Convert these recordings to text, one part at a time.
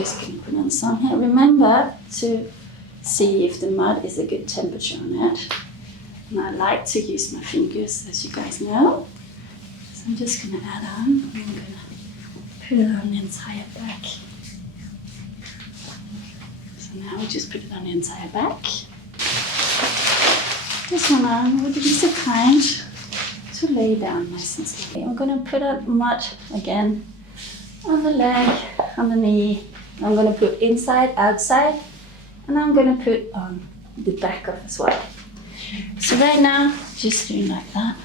just going to put on some here. Remember to see if the mud is a good temperature on it. And I like to use my fingers, as you guys know. So I'm just going to add on. I'm going to put it on the entire back. So now we just put it on the entire back. This one on would be so kind to lay down nice and slowly. I'm going to put up mud again on the leg, on the knee. I'm going to put inside, outside, and I'm going to put on the back of as well. So right now, just doing like that.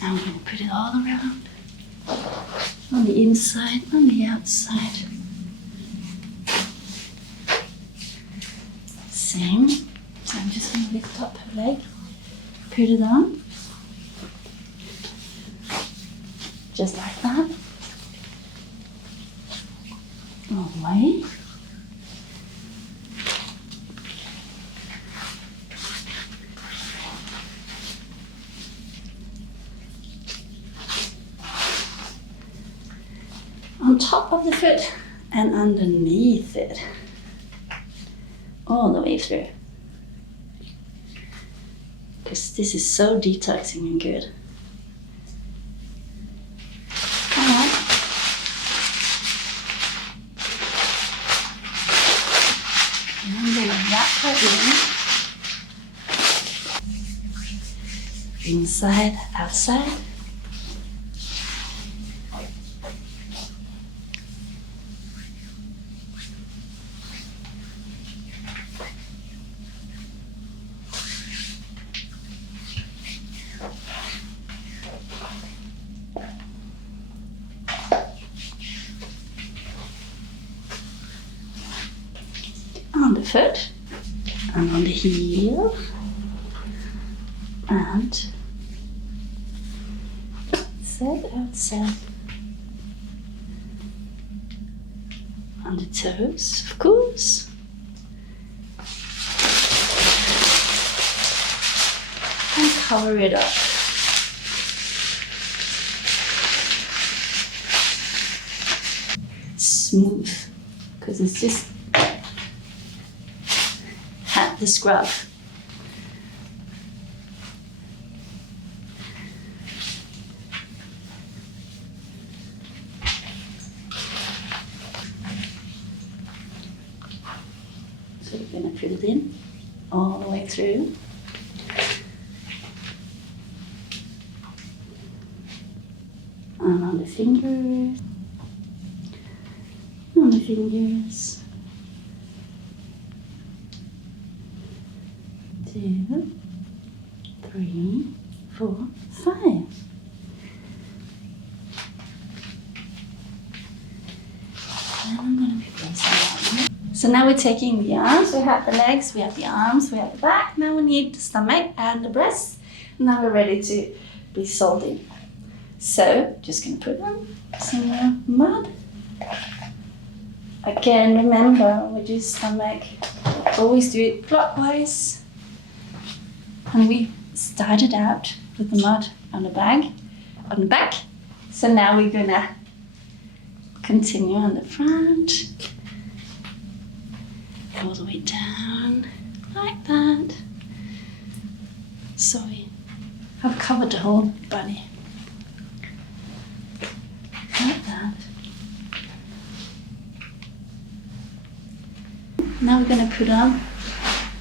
Now I'm going to put it all around, on the inside, on the outside. Same. So I'm just going to lift up her leg, put it on, just like that. All the way. On top of the foot and underneath it. All the way through. Because this is so detoxing and good. Alright. And I'm going to wrap her in. Inside, outside. On the foot and on the heel and outside on the toes, of course, and cover it up. Smooth, because it's just the scrub. So we're going to put it in all the way through. And on the fingers. On the fingers. 2, 3, 4, 5. And I'm going to put those on. So now we're taking the arms, we have the legs, we have the arms, we have the back. Now we need the stomach and the breast. Now we're ready to be salted. So just going to put on some mud. Again, remember when we do stomach, always do it clockwise. And we started out with the mud on the back. So now we're gonna continue on the front, all the way down, like that. So we have covered the whole body, like that. Now we're gonna put on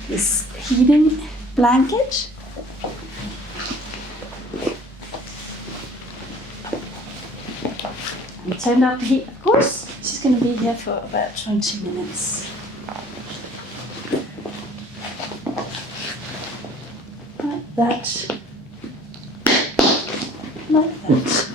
this heating blanket. And turn up the heat, of course. She's going to be here for about 20 minutes. Like that. Like that.